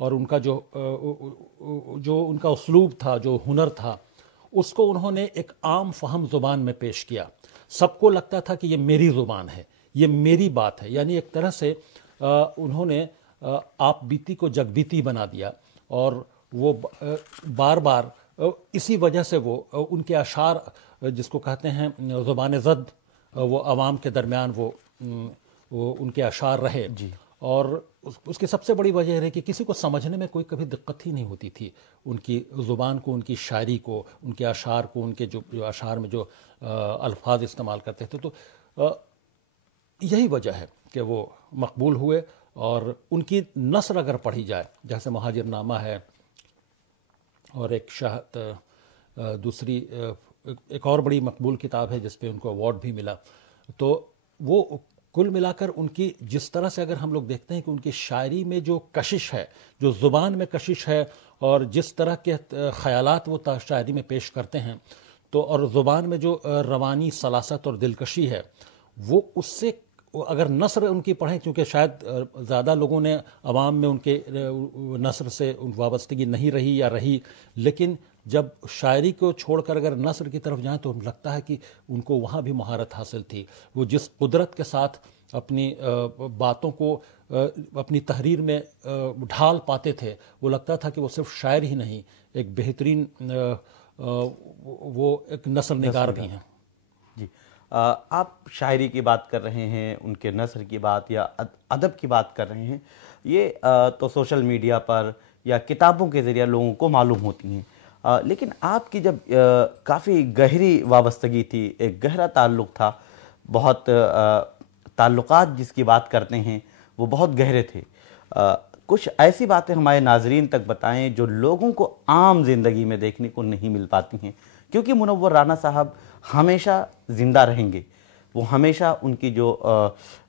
اور ان کا جو ان کا اسلوب تھا، جو ہنر تھا، اس کو انہوں نے ایک عام فہم زبان میں پیش کیا. سب کو لگتا تھا کہ یہ میری زبان ہے، یہ میری بات ہے. یعنی ایک طرح سے انہوں نے آپ بیتی کو جگ بیتی بنا دیا. اور وہ بار بار اسی وجہ سے وہ ان کے اشعار جس کو کہتے ہیں زبان زد، وہ عوام کے درمیان وہ ان کے اشعار رہے. اور اس کی سب سے بڑی وجہ ہے کہ کسی کو سمجھنے میں کوئی کبھی دقت ہی نہیں ہوتی تھی ان کی زبان کو، ان کی شاعری کو، ان کے اشعار کو، ان کے جو اشعار میں جو الفاظ استعمال کرتے تھے. تو یہی وجہ ہے کہ وہ مقبول ہوئے. اور ان کی نثر اگر پڑھی جائے، جیسے مہاجر نامہ ہے، اور دوسری ایک اور بڑی مقبول کتاب ہے جس پہ ان کو ایوارڈ بھی ملا، تو وہ کل ملا کر ان کی جس طرح سے اگر ہم لوگ دیکھتے ہیں کہ ان کی شاعری میں جو کشش ہے، جو زبان میں کشش ہے، اور جس طرح کے خیالات وہ شاعری میں پیش کرتے ہیں، تو اور زبان میں جو روانی سلاست اور دلکشی ہے، وہ اس سے اگر نثر ان کی پڑھیں، کیونکہ شاید زیادہ لوگوں نے عوام میں ان کے نثر سے وابستگی نہیں رہی یا رہی، لیکن جب شاعری کو چھوڑ کر اگر نثر کی طرف جائیں تو لگتا ہے کہ ان کو وہاں بھی مہارت حاصل تھی. وہ جس قدرت کے ساتھ اپنی باتوں کو اپنی تحریر میں ڈھال پاتے تھے، وہ لگتا تھا کہ وہ صرف شاعر ہی نہیں، ایک بہترین وہ ایک نثر نگار بھی ہیں. جی، آپ شاعری کی بات کر رہے ہیں، ان کے نثر کی بات یا ادب کی بات کر رہے ہیں، یہ تو سوشل میڈیا پر یا کتابوں کے ذریعے لوگوں کو معلوم ہوتی ہیں، لیکن آپ کی جب کافی گہری وابستگی تھی، ایک گہرا تعلق تھا، بہت تعلقات جس کی بات کرتے ہیں وہ بہت گہرے تھے. کچھ ایسی باتیں ہمارے ناظرین تک بتائیں جو لوگوں کو عام زندگی میں دیکھنے کو نہیں مل پاتی ہیں، کیونکہ منور رانا صاحب ہمیشہ زندہ رہیں گے. وہ ہمیشہ ان کی جو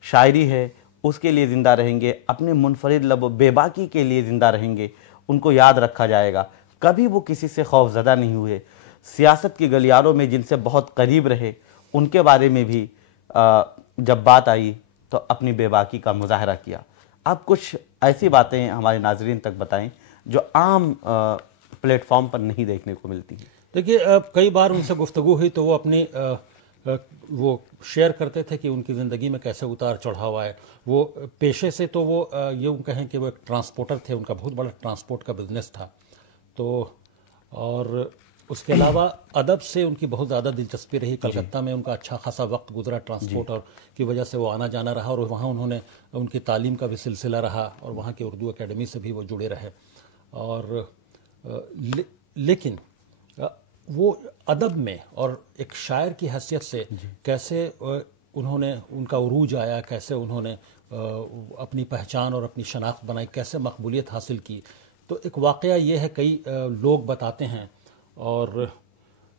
شاعری ہے اس کے لیے زندہ رہیں گے، اپنے منفرد لب و بے باکی کے لیے زندہ رہیں گے. ان کو یاد رکھا جائے گا. کبھی وہ کسی سے خوف زدہ نہیں ہوئے. سیاست کی گلیاروں میں جن سے بہت قریب رہے، ان کے بارے میں بھی جب بات آئی تو اپنی بے باکی کا مظاہرہ کیا. آپ کچھ ایسی باتیں ہمارے ناظرین تک بتائیں جو عام پلیٹ فارم پر نہیں دیکھنے کو ملتی ہیں. دیکھیے، کئی بار ان سے گفتگو ہوئی تو وہ اپنی وہ شیئر کرتے تھے کہ ان کی زندگی میں کیسے اتار چڑھاؤ آئے. وہ پیشے سے تو وہ یوں کہیں کہ وہ ایک ٹرانسپورٹر تھے، ان کا بہت بڑا ٹرانسپورٹ کا بزنس تھا. تو اور اس کے علاوہ ادب سے ان کی بہت زیادہ دلچسپی رہی. کلکتہ میں ان کا اچھا خاصا وقت گزرا ٹرانسپورٹ اور کی وجہ سے وہ آنا جانا رہا، اور وہاں انہوں نے ان کی تعلیم کا بھی سلسلہ رہا، اور وہاں کی اردو اکیڈمی سے بھی وہ جڑے رہے. اور لیکن وہ ادب میں اور ایک شاعر کی حیثیت سے کیسے انہوں نے ان کا عروج آیا، کیسے انہوں نے اپنی پہچان اور اپنی شناخت بنائی، کیسے مقبولیت حاصل کی. تو ایک واقعہ یہ ہے، کئی لوگ بتاتے ہیں، اور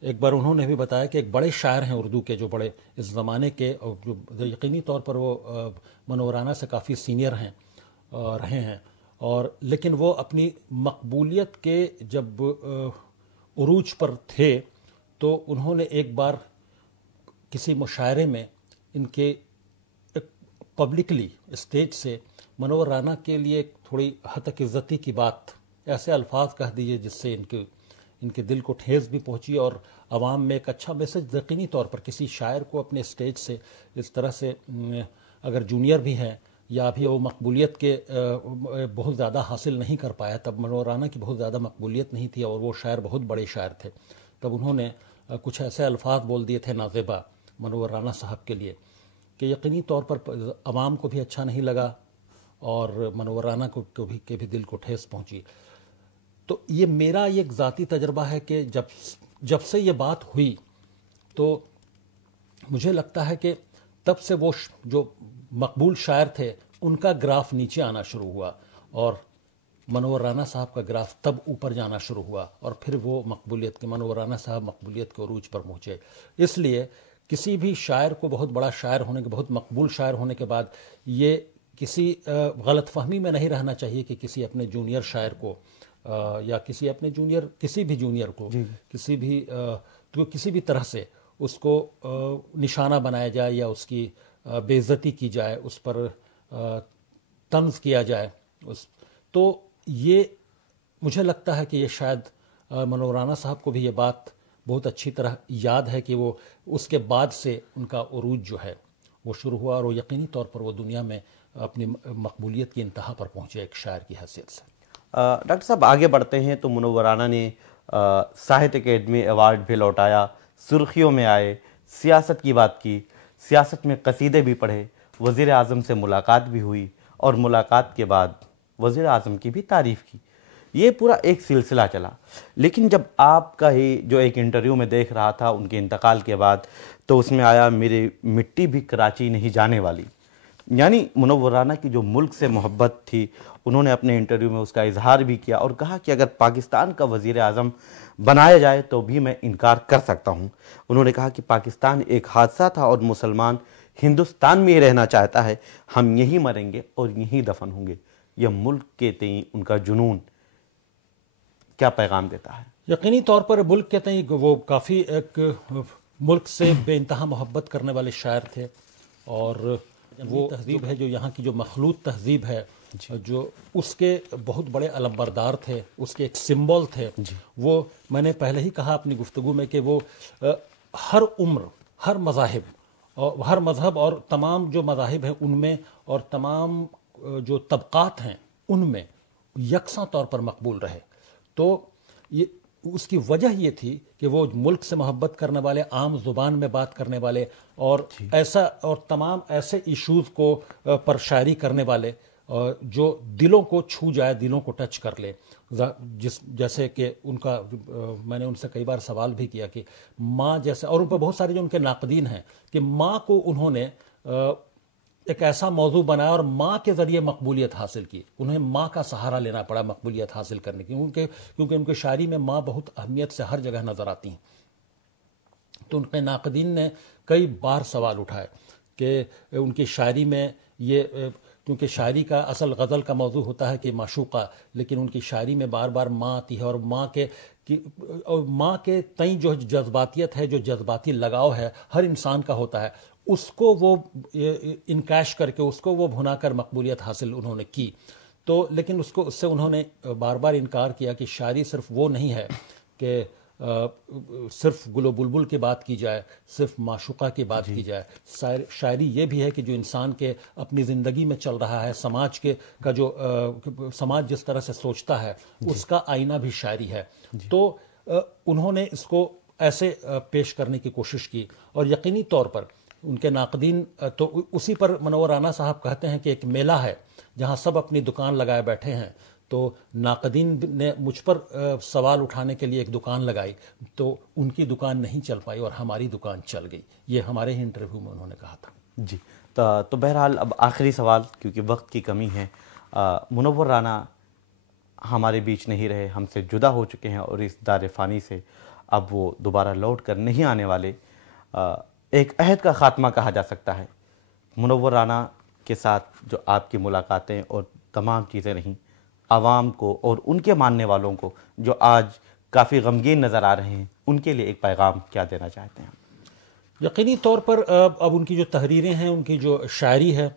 ایک بار انہوں نے بھی بتایا کہ ایک بڑے شاعر ہیں اردو کے، جو بڑے اس زمانے کے، اور جو یقینی طور پر وہ منور رانا سے کافی سینئر ہیں رہے ہیں، اور لیکن وہ اپنی مقبولیت کے جب عروج پر تھے تو انہوں نے ایک بار کسی مشاعرے میں ان کے پبلکلی اسٹیج سے منور رانا کے لیے تھوڑی حتک عزتی کی بات، ایسے الفاظ کہہ دیجیے جس سے ان کے دل کو ٹھیس بھی پہنچی، اور عوام میں ایک اچھا میسج یقینی طور پر کسی شاعر کو اپنے اسٹیج سے اس طرح سے، اگر جونیئر بھی ہیں یا ابھی وہ مقبولیت کے بہت زیادہ حاصل نہیں کر پایا، تب منور رانا کی بہت زیادہ مقبولیت نہیں تھی اور وہ شاعر بہت بڑے شاعر تھے، تب انہوں نے کچھ ایسے الفاظ بول دیے تھے نازیبا منور رانا صاحب کے لیے کہ یقینی طور پر عوام کو بھی اچھا نہیں لگا، اور منور رانا کو بھی دل کو ٹھیس پہنچی. تو یہ میرا ایک ذاتی تجربہ ہے کہ جب سے یہ بات ہوئی تو مجھے لگتا ہے کہ تب سے وہ جو مقبول شاعر تھے ان کا گراف نیچے آنا شروع ہوا، اور منور رانا صاحب کا گراف تب اوپر جانا شروع ہوا، اور پھر وہ مقبولیت کے منور رانا صاحب مقبولیت کے عروج پر پہنچے. اس لیے کسی بھی شاعر کو بہت بڑا شاعر ہونے کے، بہت مقبول شاعر ہونے کے بعد یہ کسی غلط فہمی میں نہیں رہنا چاہیے کہ کسی اپنے جونیئر شاعر کو یا کسی بھی جونیئر کو کسی بھی طرح سے اس کو نشانہ بنایا جائے یا اس کی بے عزتی کی جائے، اس پر طنز کیا جائے. تو یہ مجھے لگتا ہے کہ یہ شاید منور رانا صاحب کو بھی یہ بات بہت اچھی طرح یاد ہے کہ وہ اس کے بعد سے ان کا عروج جو ہے وہ شروع ہوا، اور وہ یقینی طور پر وہ دنیا میں اپنی مقبولیت کی انتہا پر پہنچے ایک شاعر کی حیثیت سے۔ ڈاکٹر صاحب آگے بڑھتے ہیں تو منور رانا نے ساہتیہ اکیڈمی ایوارڈ بھی لوٹایا، سرخیوں میں آئے، سیاست کی بات کی، سیاست میں قصیدے بھی پڑھے، وزیر اعظم سے ملاقات بھی ہوئی، اور ملاقات کے بعد وزیر اعظم کی بھی تعریف کی۔ یہ پورا ایک سلسلہ چلا، لیکن جب آپ کا ہی جو ایک انٹرویو میں دیکھ رہا تھا ان کے انتقال کے بعد، تو اس میں آیا میری مٹی بھی کراچی نہیں جانے والی، یعنی منور رانا کی جو ملک سے محبت تھی، انہوں نے اپنے انٹرویو میں اس کا اظہار بھی کیا اور کہا کہ اگر پاکستان کا وزیر اعظم بنایا جائے تو بھی میں انکار کر سکتا ہوں۔ انہوں نے کہا کہ پاکستان ایک حادثہ تھا اور مسلمان ہندوستان میں ہی رہنا چاہتا ہے، ہم یہی مریں گے اور یہی دفن ہوں گے۔ یہ ملک کے تئیں ان کا جنون کیا پیغام دیتا ہے؟ یقینی طور پر ملک کے تئیں وہ کافی ایک ملک سے بے انتہا محبت کرنے والے شاعر تھے، اور وہ تہذیب ہے جو یہاں کی جو مخلوط تہذیب ہے، جو اس کے بہت بڑے علمبردار تھے، اس کے ایک سمبل تھے۔ وہ میں نے پہلے ہی کہا اپنی گفتگو میں کہ وہ ہر عمر، ہر مذہب اور تمام جو مذاہب ہیں ان میں، اور تمام جو طبقات ہیں ان میں یکساں طور پر مقبول رہے۔ تو اس کی وجہ یہ تھی کہ وہ ملک سے محبت کرنے والے، عام زبان میں بات کرنے والے، اور تمام ایسے ایشوز کو پر شاعری کرنے والے جو دلوں کو چھو جائے، دلوں کو ٹچ کر لے۔ جیسے کہ ان کا، میں نے ان سے کئی بار سوال بھی کیا کہ ماں جیسے، اور ان پر بہت سارے جو ان کے ناقدین ہیں، کہ ماں کو انہوں نے ایک ایسا موضوع بنایا اور ماں کے ذریعے مقبولیت حاصل کی، انہیں ماں کا سہارا لینا پڑا مقبولیت حاصل کرنے کی، کیونکہ ان کے شاعری میں ماں بہت اہمیت سے ہر جگہ نظر آتی ہیں۔ تو ان کے ناقدین نے کئی بار سوال اٹھائے کہ ان کی شاعری میں یہ، کیونکہ شاعری کا اصل غزل کا موضوع ہوتا ہے کہ معشوقہ، لیکن ان کی شاعری میں بار بار ماں آتی ہے، اور ماں کے تئیں جو جذباتیت ہے، جو جذباتی لگاؤ ہے ہر انسان کا ہوتا ہے، اس کو وہ انکیش کر کے، اس کو وہ بھنا کر مقبولیت حاصل انہوں نے کی۔ تو لیکن اس سے انہوں نے بار بار انکار کیا کہ شاعری صرف وہ نہیں ہے کہ صرف گل و بلبل کی بات کی جائے، صرف معشوقہ کی بات کی جائے۔ شاعری یہ بھی ہے کہ جو انسان کے اپنی زندگی میں چل رہا ہے، سماج جس طرح سے سوچتا ہے، اس کا آئینہ بھی شاعری ہے۔ تو انہوں نے اس کو ایسے پیش کرنے کی کوشش کی، اور یقینی طور پر ان کے ناقدین تو اسی پر منور رانا صاحب کہتے ہیں کہ ایک میلہ ہے جہاں سب اپنی دکان لگائے بیٹھے ہیں، تو ناقدین نے مجھ پر سوال اٹھانے کے لیے ایک دکان لگائی، تو ان کی دکان نہیں چل پائی اور ہماری دکان چل گئی۔ یہ ہمارے ہی انٹرویو میں انہوں نے کہا تھا۔ جی، تو بہرحال اب آخری سوال، کیونکہ وقت کی کمی ہے، منور رانا ہمارے بیچ نہیں رہے، ہم سے جدا ہو چکے ہیں، اور اس دار فانی سے اب وہ دوبارہ لوٹ کر نہیں آنے والے۔ ایک عہد کا خاتمہ کہا جا سکتا ہے۔ منور رانا کے ساتھ جو آپ کی ملاقاتیں اور تمام چیزیں رہیں، عوام کو اور ان کے ماننے والوں کو جو آج کافی غمگین نظر آ رہے ہیں، ان کے لیے ایک پیغام کیا دینا چاہتے ہیں؟ یقینی طور پر اب ان کی جو تحریریں ہیں، ان کی جو شاعری ہے،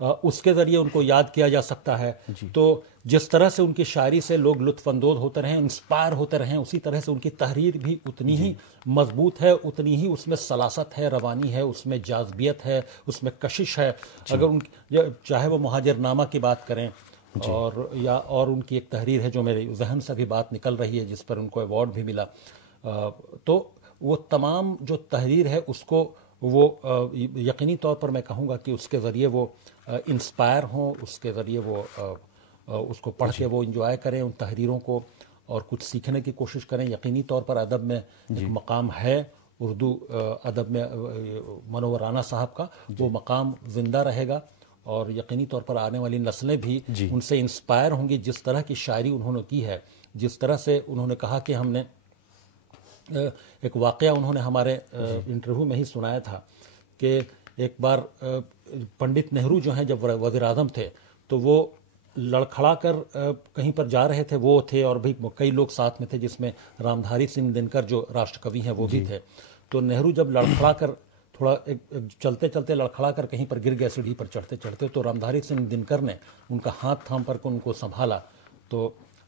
اس کے ذریعے ان کو یاد کیا جا سکتا ہے۔ تو جس طرح سے ان کی شاعری سے لوگ لطف اندوز ہوتے رہیں، انسپائر ہوتے رہیں، اسی طرح سے ان کی تحریر بھی اتنی ہی مضبوط ہے، اتنی ہی اس میں سلاست ہے، روانی ہے، اس میں جاذبیت ہے، اس میں کشش ہے۔ اگر چاہے وہ مہاجر نامہ کی بات کریں، اور ان کی ایک تحریر ہے جو میرے ذہن سے بھی بات نکل رہی ہے، جس پر ان کو ایوارڈ بھی ملا، تو وہ تمام جو تحریر ہے اس کو وہ یقینی طور پر میں کہوں گا کہ اس کے ذریعے وہ انسپائر ہوں، اس کے ذریعے وہ اس کو پڑھ کے وہ انجوائے کریں ان تحریروں کو، اور کچھ سیکھنے کی کوشش کریں۔ یقینی طور پر ادب میں ایک مقام ہے، اردو ادب میں منور رانا صاحب کا وہ مقام زندہ رہے گا، اور یقینی طور پر آنے والی نسلیں بھی ان سے انسپائر ہوں گی۔ جس طرح کی شاعری انہوں نے کی ہے، جس طرح سے انہوں نے کہا کہ ہم نے ایک واقعہ انہوں نے ہمارے انٹرویو میں ہی سنایا تھا کہ ایک بار پنڈت نہرو جو ہیں جب وزیر اعظم تھے، تو وہ لڑکھڑا کر کہیں پر جا رہے تھے، وہ تھے اور بھی کئی لوگ ساتھ میں تھے، جس میں رامدھاری سنگھ دنکر جو راشٹر کوی ہیں وہ بھی تھے۔ تو نہرو جب لڑکھڑا کر تھوڑا چلتے چلتے لڑکھڑا کر کہیں پر گر گئے سیڑھی پر چڑھتے چڑھتے، تو رامدھاری سنگھ دنکر نے ان کا ہاتھ تھام کر کے ان کو سنبھالا، تو